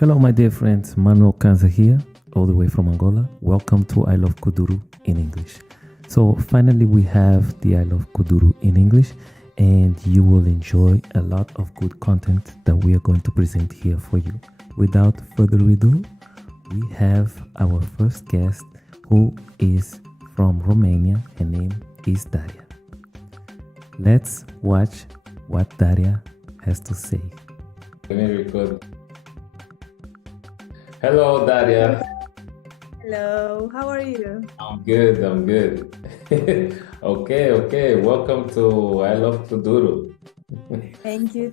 Hello, my dear friends. Manuel Kanza here, all the way from Angola. Welcome to I Love Kuduro in English. So, finally, we have the I Love Kuduro in English, and you will enjoy a lot of good content that we are going to present here for you. Without further ado, we have our first guest who is from Romania. Her name is Daria. Let's watch what Daria has to say. Very good. Hello, Daria. Hello, how are you? I'm good. I'm good. Okay. Welcome to I Love Kuduro. Thank you.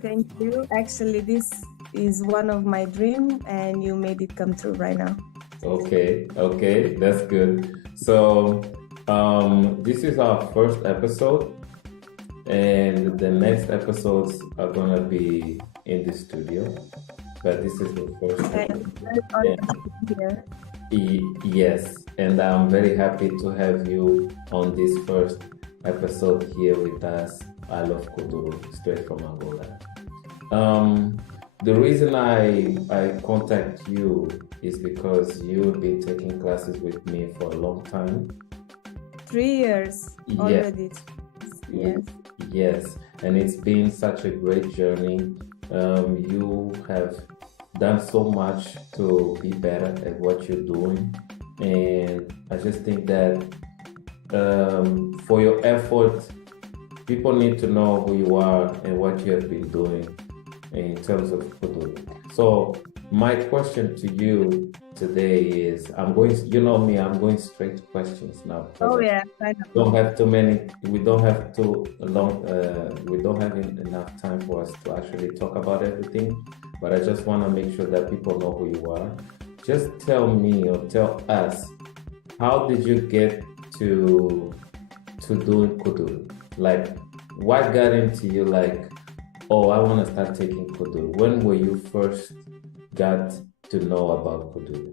Actually, this is one of my dreams, and you made it come true right now. Okay. That's good. So, this is our first episode, and the next episodes are gonna be in the studio. But this is the first I'm very honored to be here. Yes, and I'm very happy to have you on this first episode here with us. I Love Kuduro, straight from Angola. The reason I contact you is because you've been taking classes with me for a long time. 3 years Yeah. already. Yes. Yes, and it's been such a great journey. You have done so much to be better at what you're doing, and I just think that for your effort, people need to know who you are and what you have been doing in terms of Kuduro. So my question to you today is, you know me, I'm going straight to questions now. Oh yeah, I know. Don't have too many. We don't have too long. We don't have enough time for us to actually talk about everything. But I just want to make sure that people know who you are. Just tell me or tell us, how did you get to doing Kuduro? Like, what got into you? Like, oh, I want to start taking Kuduro. When were you first got to know about Kuduro?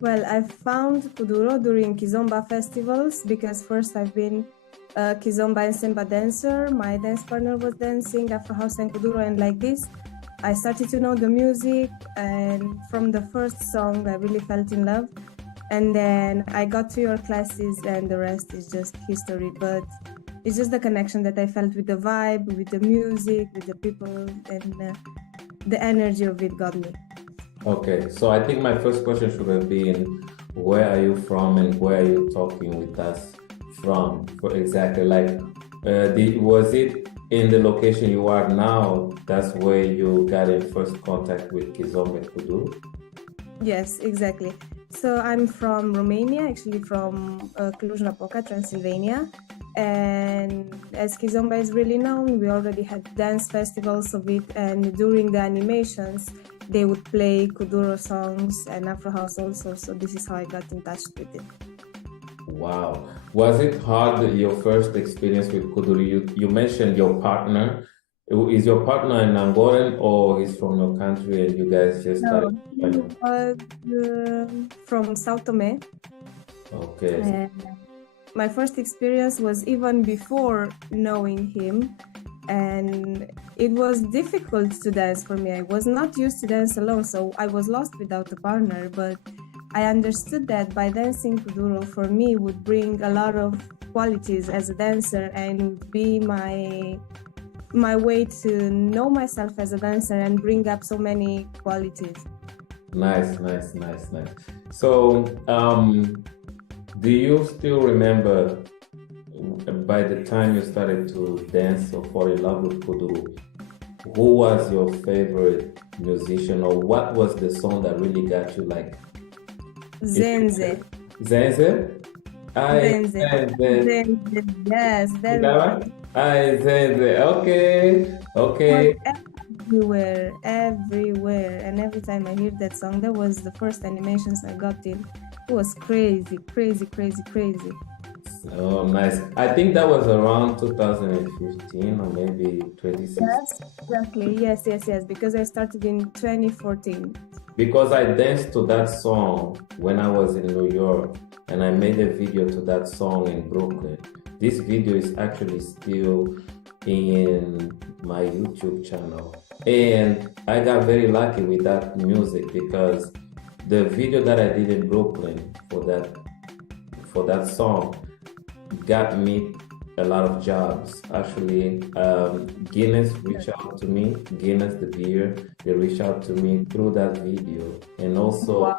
Well, I found Kuduro during Kizomba festivals because first I've been a Kizomba and Semba dancer. My dance partner was dancing Afro House and Kuduro, and like this, I started to know the music, and from the first song, I really felt in love. And then I got to your classes, and the rest is just history. But it's just the connection that I felt with the vibe, with the music, with the people, and the energy of it got me. Okay, so I think my first question should have been, where are you from and where are you talking with us from? For exactly, like, was it in the location you are now? That's where you got in first contact with Kizomba Kuduro? Yes, exactly. So I'm from Romania, actually from Cluj-Napoca, Transylvania. And as Kizomba is really known, we already had dance festivals of it, and during the animations, they would play Kuduro songs and Afro House also. So this is how I got in touch with it. Wow. Was it hard, your first experience with Kuduro? You mentioned your partner. Is your partner an Angolan or he's from your country and you guys just No, started? he was from Sao Tome. Okay. And my first experience was even before knowing him, and it was difficult to dance for me. I was not used to dance alone, so I was lost without a partner, but I understood that by dancing Kuduro for me would bring a lot of qualities as a dancer and would be my way to know myself as a dancer and bring up so many qualities. Nice. So, do you still remember by the time you started to dance or fall in love with Kuduro, who was your favorite musician or what was the song that really got you like? Zenze. Zenze? Zenze. Yes, That that one? Zenze. Okay. was everywhere. And every time I hear that song, that was the first animations I got in. It was crazy. Oh, nice. I think that was around 2015 or maybe 2016. Yes, exactly. Yes. Because I started in 2014. Because I danced to that song when I was in New York and I made a video to that song in Brooklyn. This video is actually still in my YouTube channel. And I got very lucky with that music because the video that I did in Brooklyn for that song got me a lot of jobs. Actually, Guinness reached out to me, Guinness the beer, they reached out to me through that video. And also, Wow.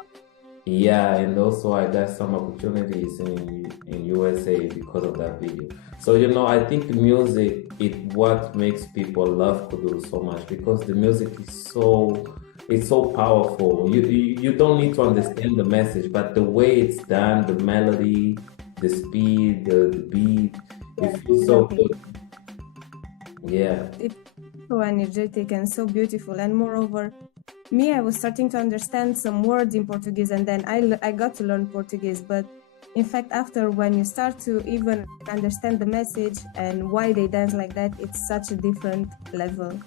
yeah, and also I got some opportunities in USA because of that video. So I think music is what makes people love Kuduro so much because the music is so powerful. You don't need to understand the message, but the way it's done, the melody, the speed, the beat, it feels so Exactly. good. Yeah. It's so energetic and so beautiful. And moreover, me, I was starting to understand some words in Portuguese, and then I got to learn Portuguese. But in fact, after when you start to even understand the message and why they dance like that, it's such a different level.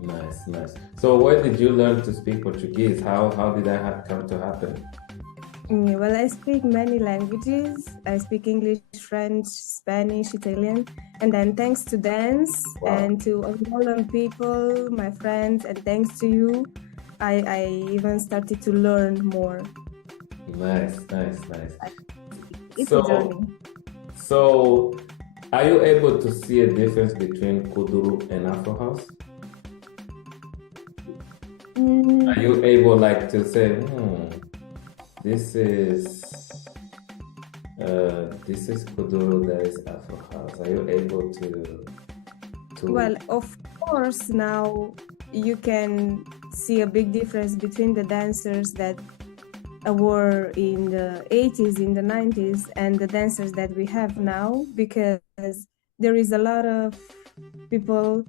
Nice, nice. So where did you learn to speak Portuguese? How did that come to happen? Well, I speak many languages. I speak English, French, Spanish, Italian. And then thanks to dance Wow. and to Angolan people, my friends, and thanks to you, I even started to learn more. Nice, nice, nice. It's a journey. So are you able to see a difference between Kuduro and Afro House? Are you able to say, this is Kuduro, that is Afro House? Are you able to? Well, of course, now you can see a big difference between the dancers that were in the 80s, in the 90s, and the dancers that we have now, because there is a lot of people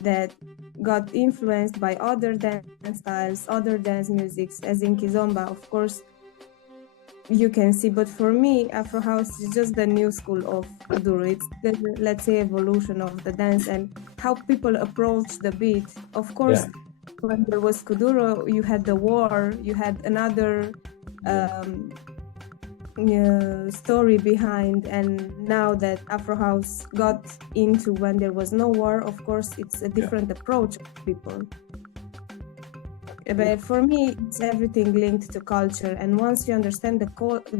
that got influenced by other dance styles, other dance musics, as in Kizomba, of course, you can see. But for me, Afro House is just the new school of Kuduro. It's the, let's say, evolution of the dance and how people approach the beat. Of course, when there was Kuduro, you had the war, you had another story behind, and now that Afro House got into when there was no war, of course, it's a different approach of people. But for me, it's everything linked to culture. And once you understand the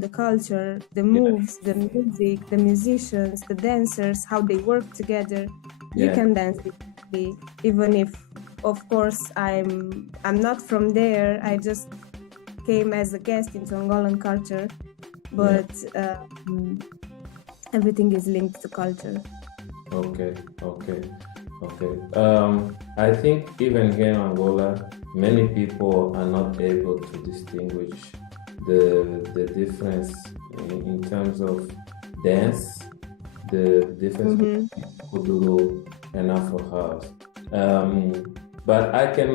culture, the moves, the music, the musicians, the dancers, how they work together, you can dance it. Even if, of course, I'm not from there. I just came as a guest into Angolan culture. But everything is linked to culture. Okay. I think even here in Angola, many people are not able to distinguish the difference in terms of dance, the difference between Kuduro and Afro House. But I can,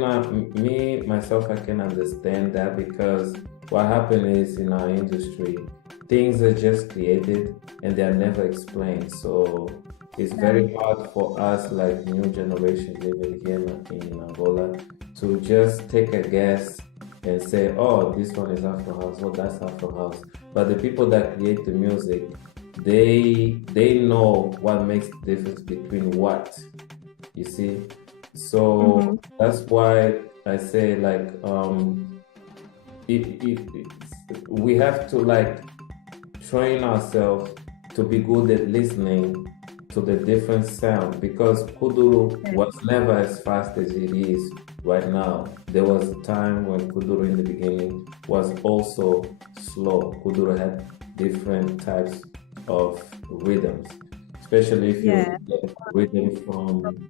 myself, I can understand that because what happened is in our industry, things are just created and they are never explained. So it's very hard for us, like new generation living here in Angola, to just take a guess and say, oh, this one is Afro House, oh, that's Afro House. But the people that create the music, they know what makes the difference between what, you see? So that's why I say we have to train ourselves to be good at listening to the different sound, because Kuduro was never as fast as it is right now. There was a time when Kuduro in the beginning was also slow. Kuduro had different types of rhythms, especially if you get rhythm from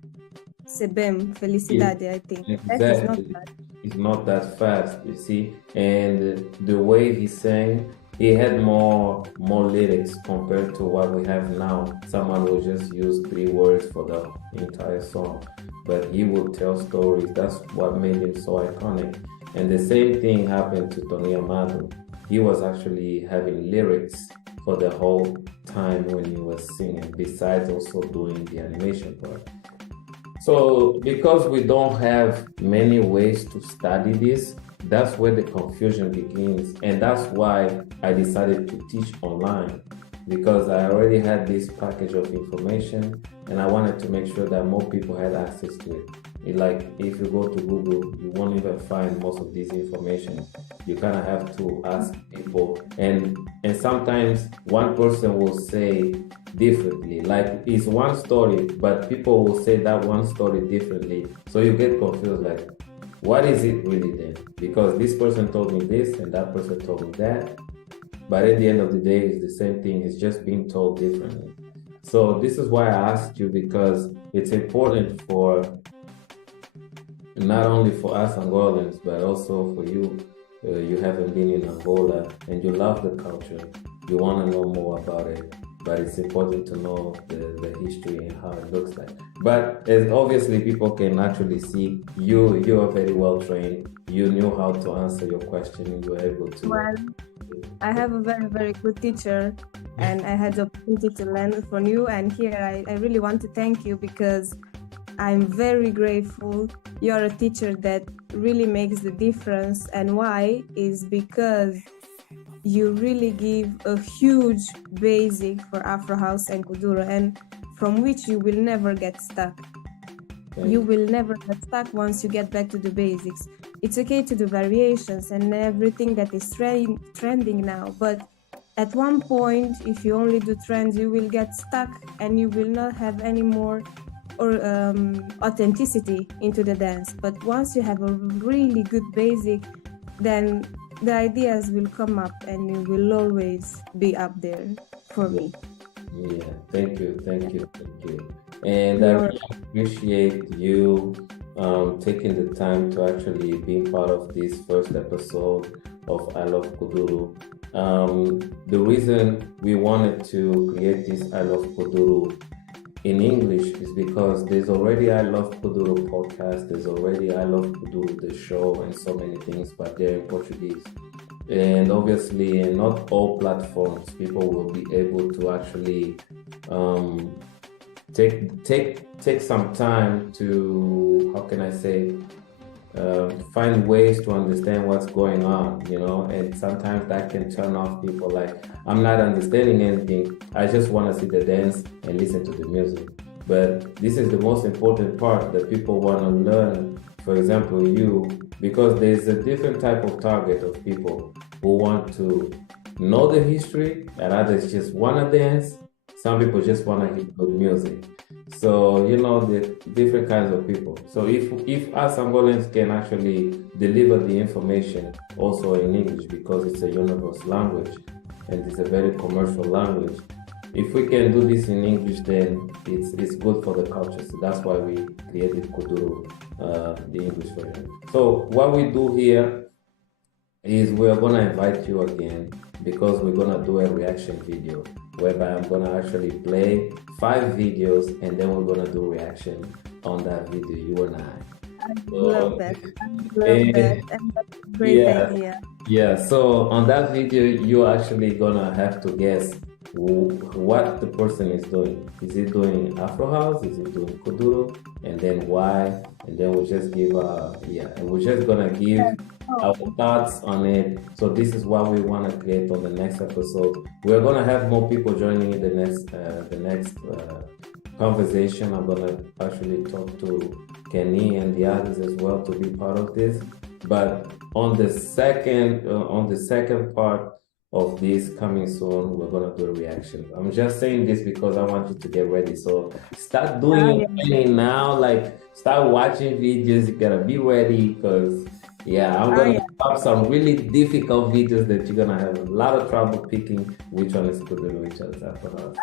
Sebem, Felicidade, I think. Exactly. It's not that fast, you see. And the way he sang, he had more lyrics compared to what we have now. Someone will just use 3 words for the entire song, but he will tell stories. That's what made him so iconic. And the same thing happened to Tony Amado. He was actually having lyrics for the whole time when he was singing, besides also doing the animation part. So because we don't have many ways to study this, that's where the confusion begins. And that's why I decided to teach online, because I already had this package of information and I wanted to make sure that more people had access to it. Like if you go to Google, you won't even find most of this information. You kind of have to ask people, and sometimes one person will say differently. Like it's one story, but people will say that one story differently. So you get confused, like, what is it really then? Because this person told me this and that person told me that. But at the end of the day, it's the same thing. It's just being told differently. So this is why I asked you, because it's important for not only for us Angolans, but also for you. You haven't been in Angola and you love the culture. You want to know more about it, but it's important to know the history and how it looks like. But as obviously people can actually see, you are very well trained. You knew how to answer your question. You were able to. Well, I have a very, very good teacher, and I had the opportunity to learn from you. And here I really want to thank you, because I'm very grateful. You're a teacher that really makes the difference. And why is because you really give a huge basic for Afro House and Kuduro, and from which you will never get stuck. You will never get stuck once you get back to the basics. It's okay to do variations and everything that is trending now, but at one point, if you only do trends, you will get stuck and you will not have any more authenticity into the dance. But once you have a really good basic, then the ideas will come up and it will always be up there for me. Yeah, thank you. And I really appreciate you taking the time to actually be part of this first episode of I Love Kuduro. The reason we wanted to create this I Love Kuduro in English is because there's already I Love Kuduro podcast, there's already I Love Kuduro the show, and so many things, but they're in Portuguese. And obviously, in not all platforms, people will be able to actually take some time to, how can I say, find ways to understand what's going on, and sometimes that can turn off people. Like, I'm not understanding anything, I just want to see the dance and listen to the music. But this is the most important part, that people want to learn. For example, you, because there's a different type of target of people who want to know the history, and others just want to dance. Some people just want to hear good music. So, the different kinds of people. So if us Angolans can actually deliver the information also in English, because it's a universal language and it's a very commercial language, if we can do this in English, then it's good for the culture. So that's why we created Kuduro, the English version. So what we do here is we're going to invite you again, because we're going to do a reaction video whereby I'm going to actually play 5 videos and then we're going to do reaction on that video, you and I. Love that. And that's a great idea. Yeah, so on that video, you're actually going to have to guess what the person is doing. Is he doing Afro House? Is he doing Kuduro? And then why? And then we'll just give and we're just gonna give our thoughts on it. So this is what we want to create on the next episode. We're gonna have more people joining in the next conversation. I'm gonna actually talk to Kenny and the others as well to be part of this. But on the second part of this coming soon, we're gonna do a reaction. I'm just saying this because I want you to get ready. So start doing your training now. Like, start watching videos. You gotta be ready, because I'm gonna drop some really difficult videos that you're gonna have a lot of trouble picking which one is good and which one is after us.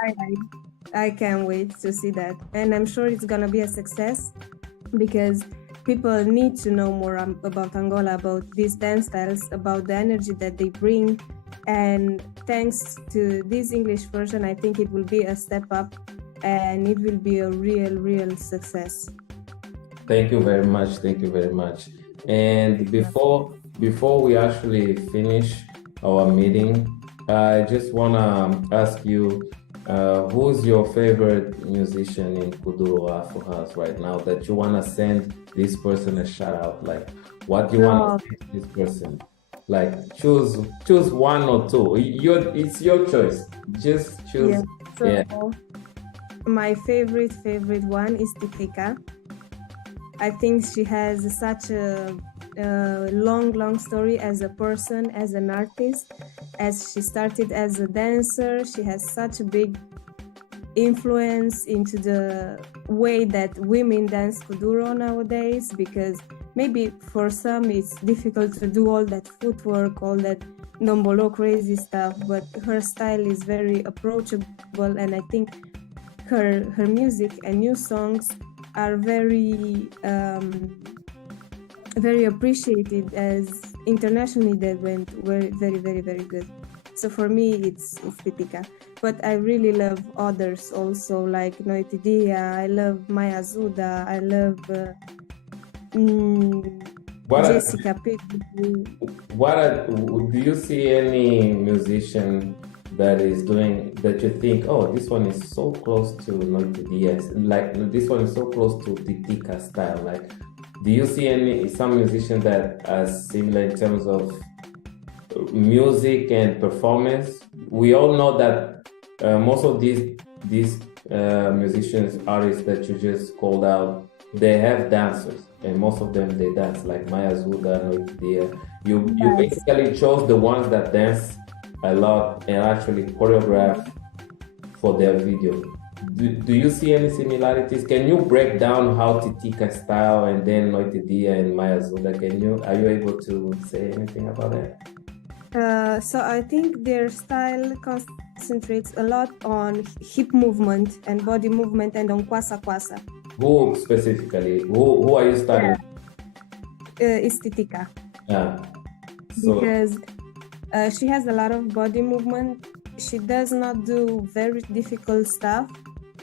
I can't wait to see that, and I'm sure it's gonna be a success, because people need to know more about Angola, about these dance styles, about the energy that they bring. And thanks to this English version, I think it will be a step up and it will be a real success. Thank you very much. And before we actually finish our meeting, I just want to ask you, who's your favorite musician in Kuduro Afro House right now that you want to send this person a shout out? Like, what do you want to say to this person? Like choose one or two. It's your choice. Just choose. Yeah. So Yeah. my favorite one is Titika. I think she has such a long story as a person, as an artist. As she started as a dancer, she has such a big influence into the way that women dance Kuduro nowadays, because maybe for some it's difficult to do all that footwork, all that Ndombolo crazy stuff, but her style is very approachable, and I think her music and new songs are very very appreciated, as internationally they went very good. So for me it's Titika. But I really love others also, like Noitidia. I love Maya Zuda. I love Jessica Pitt. Do you see any musician that is doing that you think, oh, this one is so close to Noitidia, like this one is so close to Titika style? Like, do you see some musicians that are similar in terms of music and performance? We all know that most of these musicians, artists that you just called out, they have dancers, and most of them they dance, like Maya Zuda, Noitidia. You basically chose the ones that dance a lot and actually choreograph for their video. Do you see any similarities? Can you break down how Titika style and then Noitidia and Maya Zuda? Are you able to say anything about that? So I think their style concentrates a lot on hip movement and body movement and on kwasa kwasa. Who specifically? Who are you studying? Is Titika. Yeah. So, because she has a lot of body movement. She does not do very difficult stuff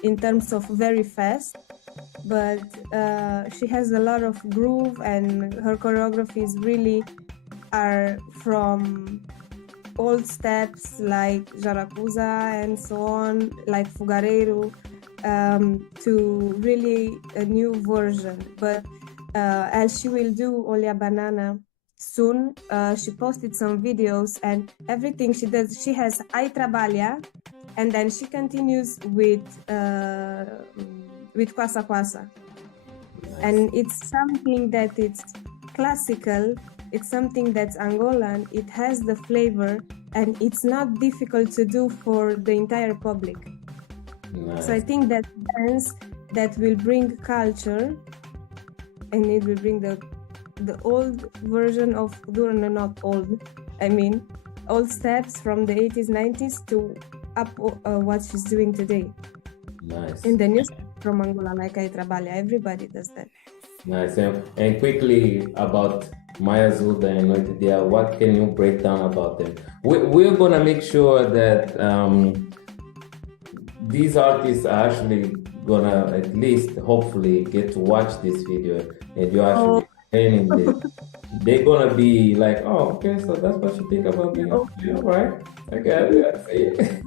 in terms of very fast, but she has a lot of groove, and her choreographies really are from old steps like Jaracuza and so on, like Fogareiro, to really a new version. But as she will do Olha Banana soon, she posted some videos, and everything she does, she has Ai Trabalha, and then she continues with Kwasa Kwasa. And it's something that it's classical. It's something that's Angolan. It has the flavor, and it's not difficult to do for the entire public. nice. So I think that dance that will bring culture, and it will bring the old version of Kuduro, no, not old. I mean, old steps from the 80s, 90s to up what she's doing today. Nice. In the new from Angola, like Ai Trabalha, everybody does that. Nice. And quickly about Maya Zuda and Noitidia, what can you break down about them? We're gonna make sure that these artists are actually gonna at least hopefully get to watch this video, and you're actually training this. They're gonna be like, oh, okay, so that's what you think about me. Okay, all right. I got it. I see it.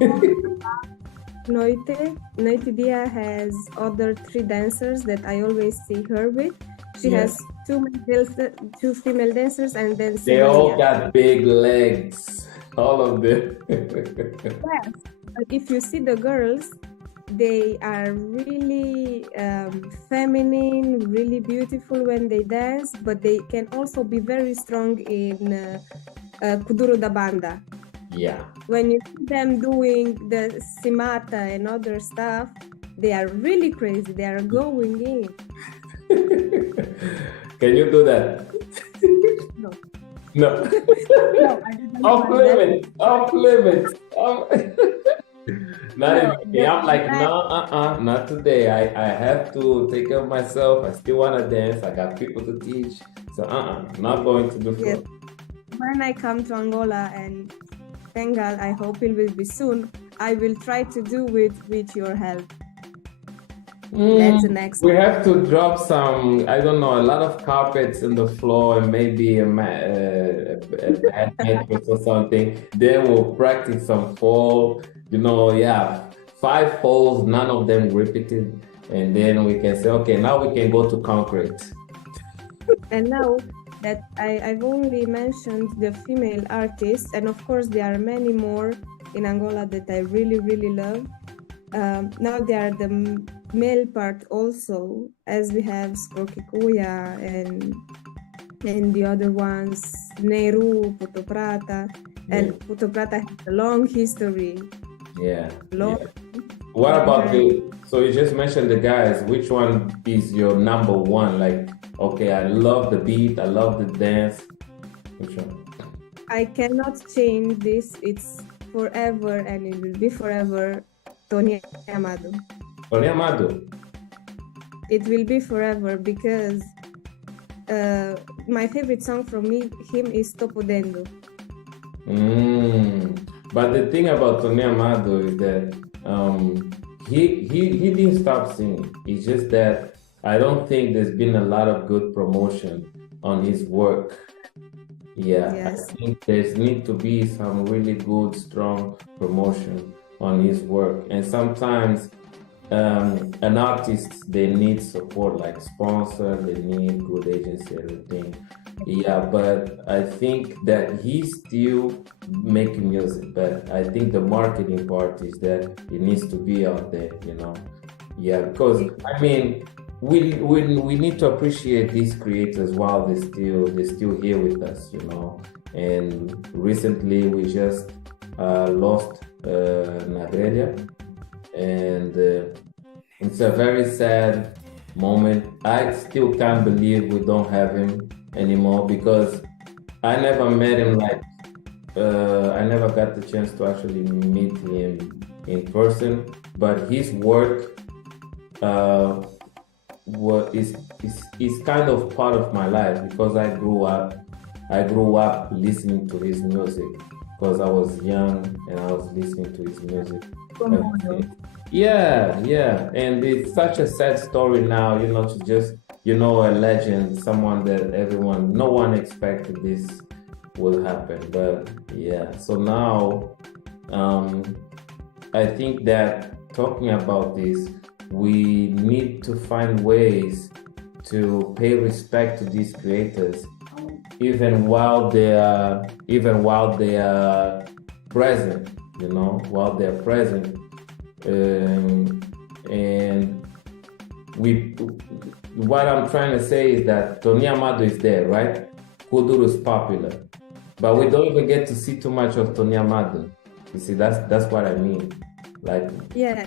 Noitidia has other 3 dancers that I always see her with. She has 2 female dancers, and then they all Sidonia. got big legs, all of them. Yes, but if you see the girls, they are really feminine, really beautiful when they dance, but they can also be very strong in Kuduro da Banda. Yeah. When you see them doing the Simata and other stuff, they are really crazy. They are going in. Can you do that? No. No. No, I didn't Off want that. limits. Off limits. Not even me. I'm like, no, not today. I have to take care of myself. I still want to dance. I got people to teach. So, not going to do Yes. it. When I come to Angola, and thank God, I hope it will be soon, I will try to do it with your help. That's the next We have to drop some, I don't know, a lot of carpets in the floor and maybe a bad mattress or something. Then we'll practice some fall, 5 falls, none of them repeated. And then we can say, okay, now we can go to concrete. And now that I've only mentioned the female artists, and of course there are many more in Angola that I really, really love. Now there are the male part also, as we have Skokikuya and the other ones, Nehru, Puto Prata, and Puto Prata has a long history. Yeah. Long. What about so you just mentioned the guys, which one is your number one? Like, okay, I love the beat, I love the dance. Which one? I cannot change this. It's forever and it will be forever. Tony Amado. Tony Amado. It will be forever because my favorite song from him is Topodendo. But the thing about Tony Amado is that he didn't stop singing. It's just that I don't think there's been a lot of good promotion on his work. Yeah, yes. I think there's need to be some really good, strong promotion on his work. And sometimes an artist, they need support, like sponsor, they need good agency, everything. Yeah, but I think that he's still making music, but I think the marketing part is that it needs to be out there, you know. Yeah, because I mean, we need to appreciate these creators while they're still here with us, you know. And recently we just lost Nagrelia, and it's a very sad moment. I still can't believe we don't have him anymore, because I never met him, like I never got the chance to actually meet him in person, but his work is kind of part of my life, because I grew up listening to his music because I was young and I was listening to his music. Yeah, and it's such a sad story now, you know, to just, you know, a legend, someone that no one expected this will happen. But yeah, so now I think that talking about this, we need to find ways to pay respect to these creators, even while they are present, you know, while they're present. And what I'm trying to say is that Tony Amado is there, right? Kuduro is popular, but we don't even get to see too much of Tony Amado. You see, that's what I mean. Like, yeah,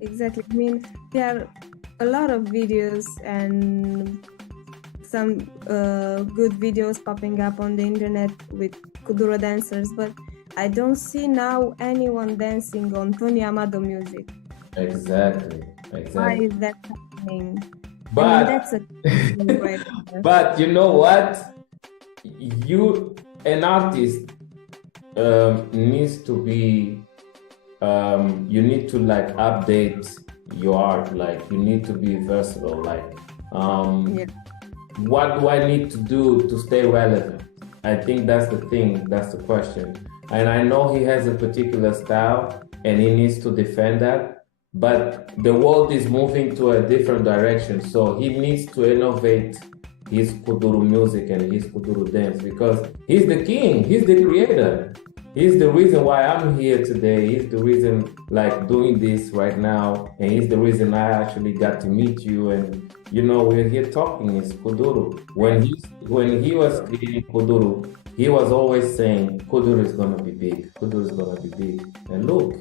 exactly. I mean, there are a lot of videos and some good videos popping up on the internet with Kuduro dancers, but I don't see now anyone dancing on Tony Amado music. Exactly. Why is that happening? But I mean, that's a right. But you know what? An artist needs to be. You need to like update your art. Like you need to be versatile. Like, what do I need to do to stay relevant? I think that's the thing. That's the question. And I know he has a particular style and he needs to defend that, but the world is moving to a different direction. So he needs to innovate his Kuduro music and his Kuduro dance, because he's the king, he's the creator. He's the reason why I'm here today. He's the reason like doing this right now. And he's the reason I actually got to meet you. And, you know, we're here talking is Kuduro. When he was creating Kuduro, he was always saying, Kuduro is going to be big. Kuduro is going to be big. And look,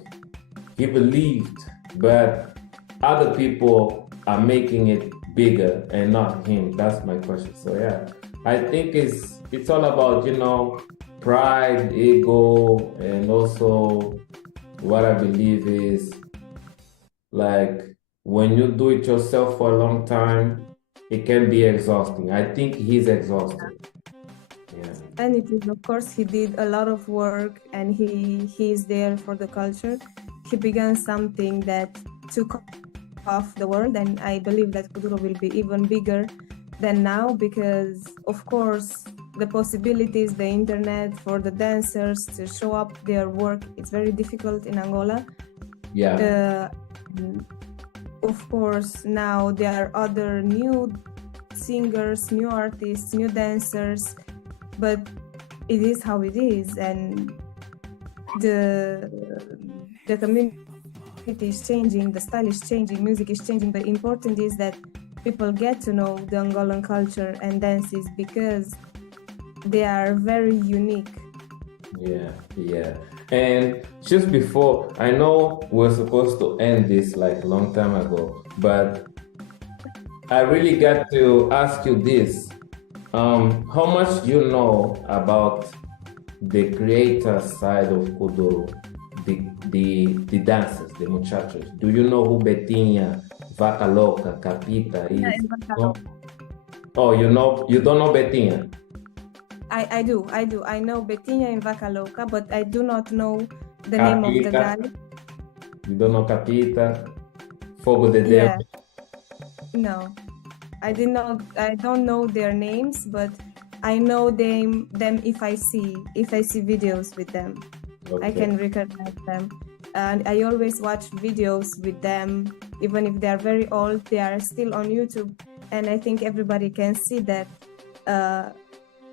he believed, but other people are making it bigger and not him. That's my question. So yeah, I think it's all about, you know, pride, ego, and also what I believe is like when you do it yourself for a long time, it can be exhausting. I think he's exhausted. Yeah. And it is, of course, he did a lot of work and he is there for the culture. He began something that took off the world, and I believe that Kuduro will be even bigger than now because, of course, the possibilities, the internet for the dancers to show up their work, it's very difficult in Angola. Yeah. Of course, now there are other new singers, new artists, new dancers, but it is how it is, and the community is changing, the style is changing, music is changing, but important is that people get to know the Angolan culture and dances because they are very unique. Yeah. And just before, I know we're supposed to end this like a long time ago, but I really got to ask you this. How much do you know about the creator side of Kuduro, the dancers, the muchachos? Do you know who Betinha, Vaca Loca, Capita is? No? Oh, you don't know Betinha? I do. I know Betinha and Vaca Loca, but I do not know the name of the guy. You don't know Capita? Fogo de Deus? No. I don't know their names, but I know them if I see videos with them. Okay. I can recognize them. And I always watch videos with them, even if they are very old, they are still on YouTube. And I think everybody can see that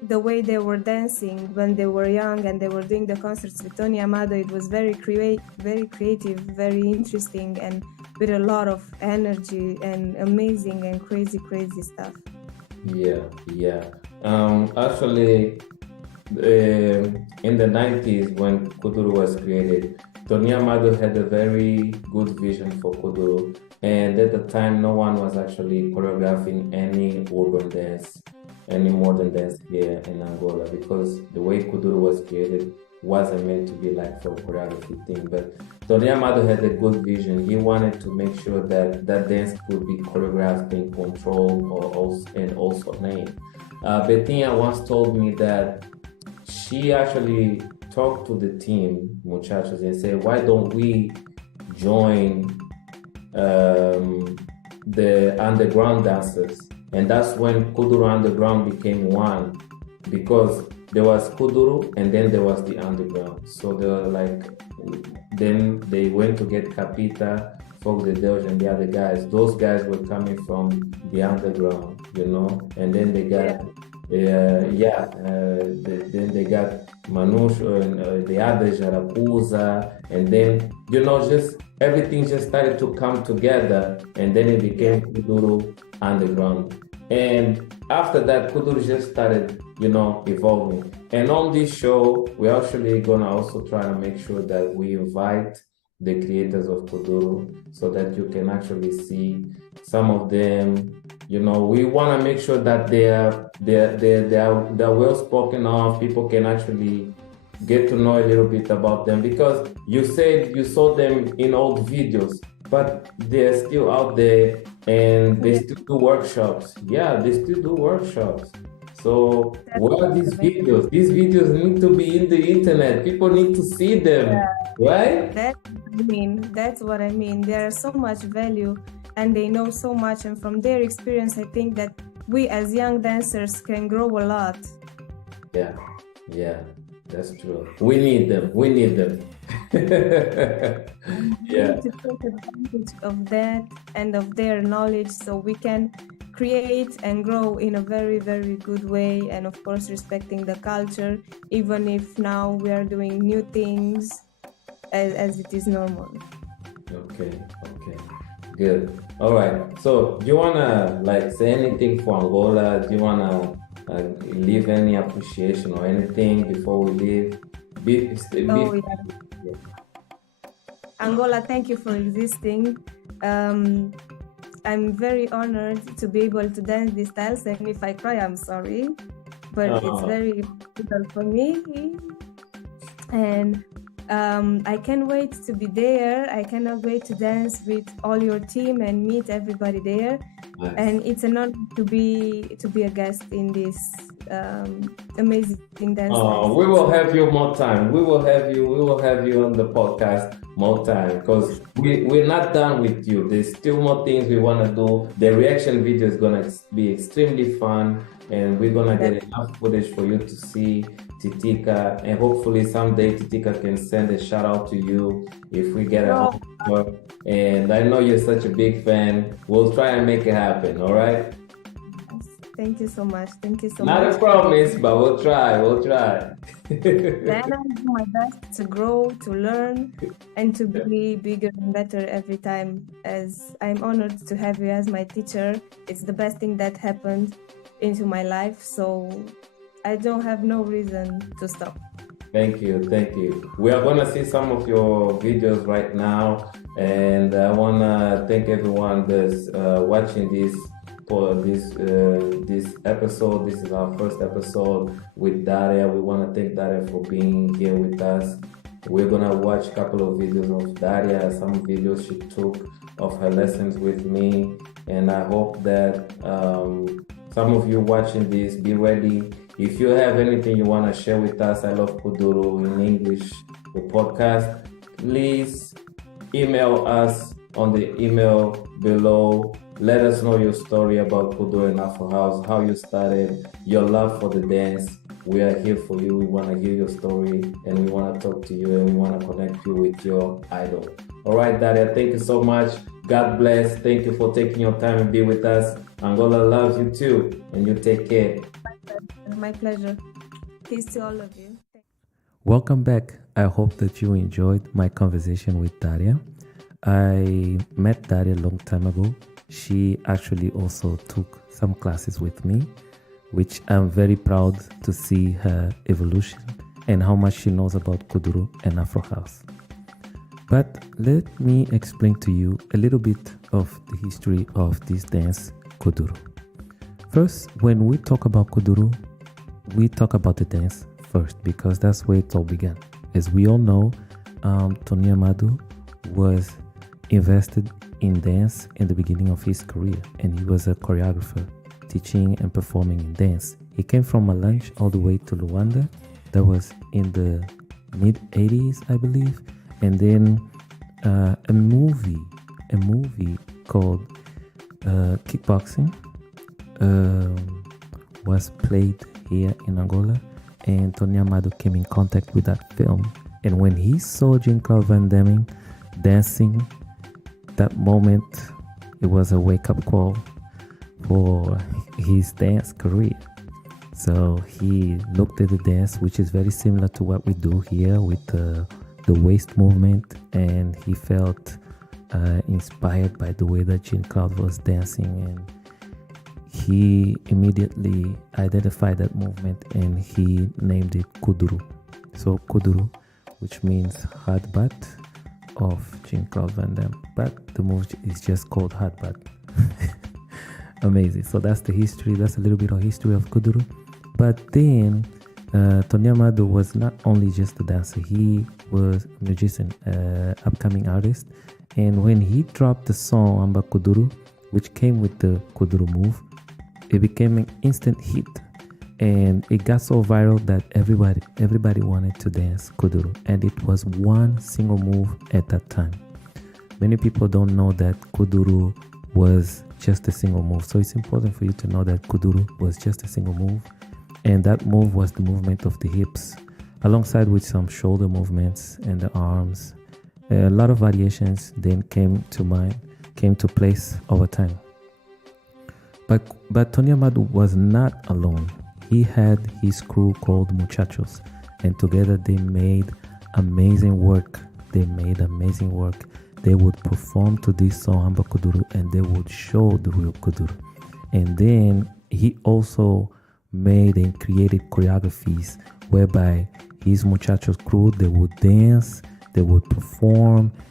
the way they were dancing when they were young and they were doing the concerts with Tony Amado, it was very creative, very interesting, and with a lot of energy and amazing and crazy stuff. Yeah. Actually, in the 90s when Kuduro was created, Tony Amado had a very good vision for Kuduro, and at the time no one was actually choreographing any urban dance, any modern dance here in Angola, because the way Kuduro was created wasn't meant to be like for choreography thing. But Tony Amado had a good vision. He wanted to make sure that dance could be choreographed and controlled and also named. Betinha once told me that she actually talked to the team, muchachos, and said, why don't we join the underground dancers? And that's when Kuduro Underground became one, because there was Kuduro and then there was the underground. So they were like, then they went to get Capita, Fogo de Deus, and the other guys. Those guys were coming from the underground, and then they got, then they got Manush and the other Jaracuza, and then, just everything just started to come together, and then it became Kuduro Underground. And after that, Kuduro just started, evolving. And on this show, we're actually gonna also try to make sure that we invite the creators of Kuduro so that you can actually see some of them. We want to make sure that they're well spoken of. People can actually get to know a little bit about them, because you said you saw them in old videos, but they're still out there and they still do workshops. Yeah, they still do workshops. So where are these videos? These videos need to be in the internet. People need to see them, right? That's what I mean. There is so much value and they know so much. And from their experience, I think that we as young dancers can grow a lot. Yeah, that's true. We need them. Yeah. To take advantage of that and of their knowledge so we can create and grow in a very, very good way, and of course respecting the culture, even if now we are doing new things as it is normal. Okay, good. All right, so do you want to say anything for Angola? Do you want to leave any appreciation or anything before we leave? Yeah. Angola, thank you for existing. I'm very honored to be able to dance these styles, and if I cry, I'm sorry, but it's very difficult for me. And I can't wait to be there. I cannot wait to dance with all your team and meet everybody there. Nice. And it's an honor to be a guest in this amazing dance. We will have you more time. We will have you on the podcast more time, because we're not done with you. There's still more things we want to do. The reaction video is gonna be extremely fun, and we're gonna get enough footage for you to see Titika, and hopefully someday Titika can send a shout out to you if we get a hold. And I know you're such a big fan. We'll try and make it happen. All right. Thank you so much. Thank you so Not much. a promise, but we'll try. We'll try. Then I'll do my best to grow, to learn, and to be bigger and better every time. As I'm honored to have you as my teacher. It's the best thing that happened into my life. So I don't have no reason to stop. Thank you, thank you. We are gonna see some of your videos right now, and I wanna thank everyone that's watching this for this episode. This is our first episode with Daria. We wanna thank Daria for being here with us. We're gonna watch a couple of videos of Daria, some videos she took of her lessons with me, and I hope that some of you watching this, be ready. If you have anything you want to share with us, I love Kuduro in English, the podcast, please email us on the email below. Let us know your story about Kuduro and Afro House, how you started, your love for the dance. We are here for you. We want to hear your story, and we want to talk to you, and we want to connect you with your idol. All right, Daria, thank you so much. God bless. Thank you for taking your time and be with us. Angola loves you too, and you take care. My pleasure. Peace to all of you. Welcome back. I hope that you enjoyed my conversation with Daria. I met Daria a long time ago. She actually also took some classes with me, which I'm very proud to see her evolution and how much she knows about Kuduro and Afro House. But let me explain to you a little bit of the history of this dance, Kuduro. First, when we talk about Kuduro, we talk about the dance first because that's where it all began. As we all know, Tony Amado was invested in dance in the beginning of his career, and he was a choreographer teaching and performing in dance. He came from Malange all the way to Luanda. That was in the mid 80s, I believe. And then a movie called Kickboxing was played here in Angola, and Tony Amado came in contact with that film. And when he saw Jean-Claude Van Damme dancing, that moment, it was a wake-up call for his dance career. So he looked at the dance, which is very similar to what we do here with the waist movement, and he felt inspired by the way that Jean-Claude was dancing, and he immediately identified that movement and he named it Kuduro. So Kuduro, which means hard butt of Jean-Claude Van Damme, but the move is just called hard butt. Amazing. So that's the history. That's a little bit of history of Kuduro. But then Tony Amado was not only just a dancer, he was a musician, upcoming artist. And when he dropped the song Amba Kuduro, which came with the Kuduro move, it became an instant hit. And it got so viral that everybody wanted to dance Kuduro. And it was one single move at that time. Many people don't know that Kuduro was just a single move. So it's important for you to know that Kuduro was just a single move. And that move was the movement of the hips, alongside with some shoulder movements and the arms. A lot of variations then came to place over time. But Tony Amado was not alone. He had his crew called Muchachos, and together they made amazing work. They would perform to this song Amba Kuduro, and they would show the real Kuduro. And then he also made and created choreographies whereby his Muchachos crew, they would dance, they would perform,